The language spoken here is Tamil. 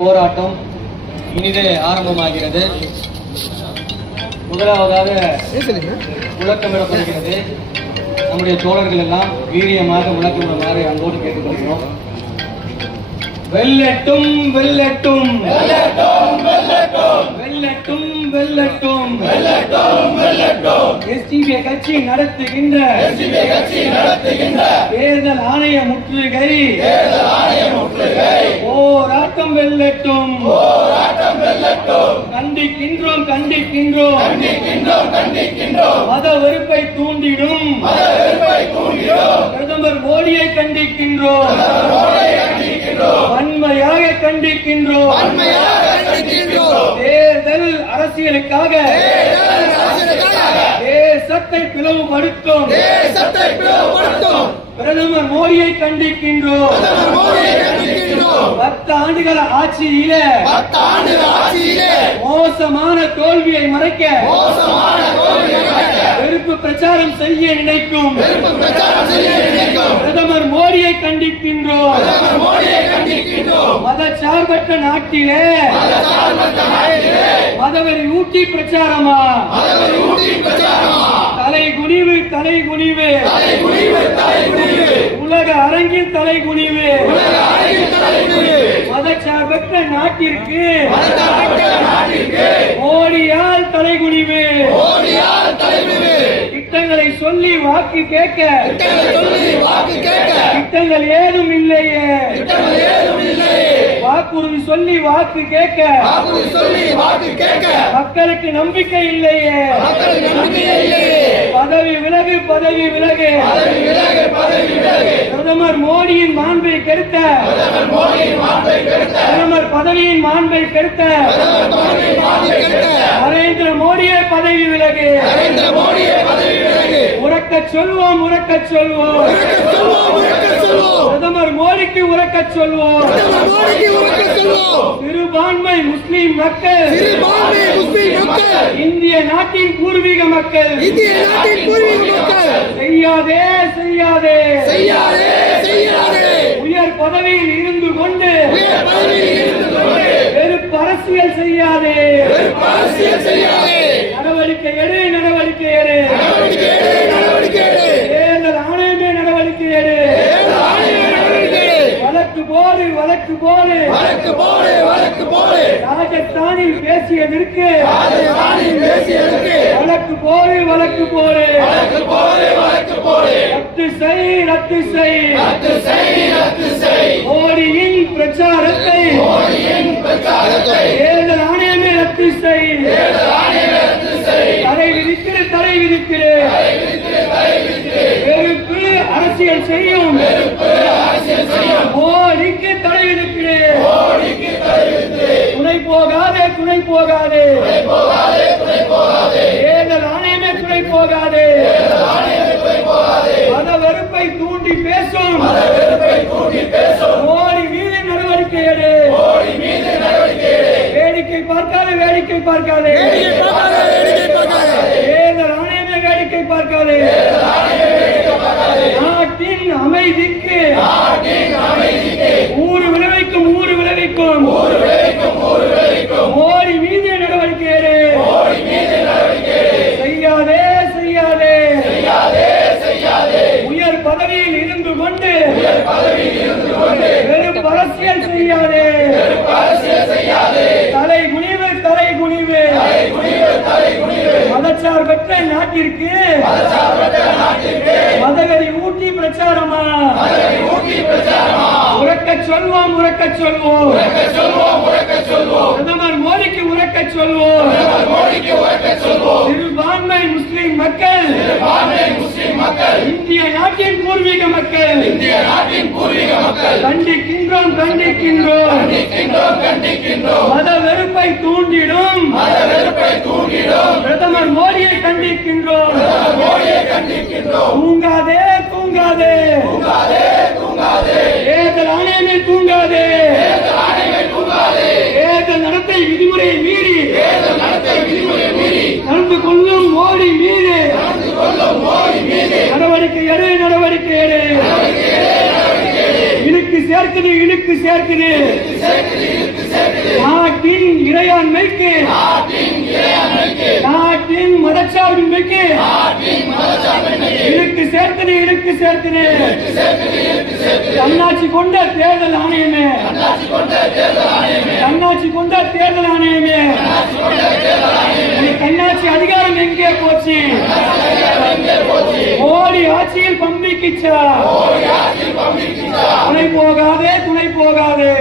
போராட்டம் இனிதே ஆரம்பமாகிறது. முதலாவதாக முழக்கமிடப்படுகிறது. நம்முடைய தோழர்கள் எல்லாம் வீரியமாக முழக்கமிடுமாறு அன்போடு கேட்டுக்கொள்கிறோம். வெல்லட்டும் வெல்லட்டும் வெல்லட்டும் வெல்லட்டும் வெல்லட்டும் வெல்லட்டும் எஸ்டிபி கட்சி நடத்துகின்ற தேர்தல் ஆணைய முற்றுகை போராட்டம் வெல்லட்டும் கண்டிக்கின்றோம் கண்டிக்கின்றோம் மத வெறுப்பை தூண்டிடும் பிரதமர் மோடியை கண்டிக்கின்றோம் வன்மையாக கண்டிக்கின்றோம் தேர்தல் அரசியலுக்காக தேசத்தை பிளவுபடுத்தும் பிரதமர் மோடியை கண்டிக்கின்றோம். 10 ஆண்டுகள் ஆட்சியிலே மோசமான தோல்வியை மறைக்க வெறுப்பு பிரச்சாரம் செய்ய நினைக்கும் பிரதமர் மோடியை கண்டிக்கின்றோம். மதச்சார்பற்ற நாட்டிலே மதவெறி ஊட்டி பிரச்சாரமா? தலைகுனிவு தலைகுனிவு உலக அரங்கில் தலைகுனிவு மதச்சார்பற்ற நாட்டிற்கு மோடியால் தலைகுனிவு திட்டங்களை சொல்லி வாக்கு கேட்க திட்டங்கள் ஏதும் இல்லையே வாக்குறுதி சொல்லி வாக்கு கேட்க மக்களுக்கு நம்பிக்கை இல்லையே பதவி விலகு பதவி விலகு பிரதமர் மோடியின் மாண்பை கெடுத்த பிரதமர் பதவியின் மாண்பை கெடுத்த நரேந்திர மோடியே பதவி விலகு உறக்கச் சொல்வோம் உறக்கச் சொல்வோம் பிரதமர் மோடிக்கு உறக்கச் சொல்வோம் சிறுபான்மை முஸ்லிம் மக்கள் இந்திய நாட்டின் பூர்வீக மக்கள் செய்யாதே செய்யாதே உயர் பதவியில் இருந்து கொண்டு வெறுப்பு அரசியல் செய்யாதே நடவடிக்கை எடு நடவடிக்கை எடு தேர்தல் ஆணையமே நடவடிக்கை எடு வழக்கு போடு ராஜஸ்தானில் பேசியதற்கு வழக்கு போடு ரத்து செய் மோடியின் பிரச்சாரத்தை தேர்தல் ஆணையமே ரத்து செய் தடை விதிக்கிற வெறுப்பு அரசியல் செய்யும் மோடிக்கு தடை விதிக்கிறேன் துணை போகாதே தேர்தல் ஆணையமே துணை போகாதே மத வெறுப்பை தூண்டி பேசும் மோடி மீது நடவடிக்கை எடு வேடிக்கை பார்க்காதே தேர்தல் ஆணையமே வேடிக்கை பார்க்காதே நாட்டின் அமைதிக்கு ஊறு விளைவிக்கும் மோடி மீது நடவடிக்கை எடு செய்யாதே உயர் பதவியில் இருந்து கொண்டு வெறுப்பு அரசியல் செய்யாதே தலைகுனிவு மதச்சார்பற்ற நாட்டிற்கு மதவெறி ஊட்டி பிரச்சாரமா? உறக்கச் சொல்வோம் பிரதமர் மோடிக்கு உறக்கச் சொல்வோம் சிறுபான்மை முஸ்லிம் மக்கள் இந்திய நாட்டின் பூர்வீக மக்கள் கண்டிக்கின்றோம் மத வெறுப்பை தூண்டிடும் பிரதமர் மோடியை கண்டிக்கின்றோம் தூங்காதே தேர்தல் ஆணையமே தூங்காதே தேர்தல் நடத்தை விதிமுறையை மீறி நடந்து கொள்ளும் மோடி மீது நடவடிக்கை எடு இழுக்கு சேர்க்குது இருக்கு நாட்டின் மதச்சார்பின்மைக்கு இருக்கு சேர்த்தனே தன்னாட்சி கொண்ட தேர்தல் ஆணையமே தன்னாட்சி அதிகாரம் எங்கே போச்சு மோடி ஆட்சியில் பம்பிக்கிச்சா துணை போகாதே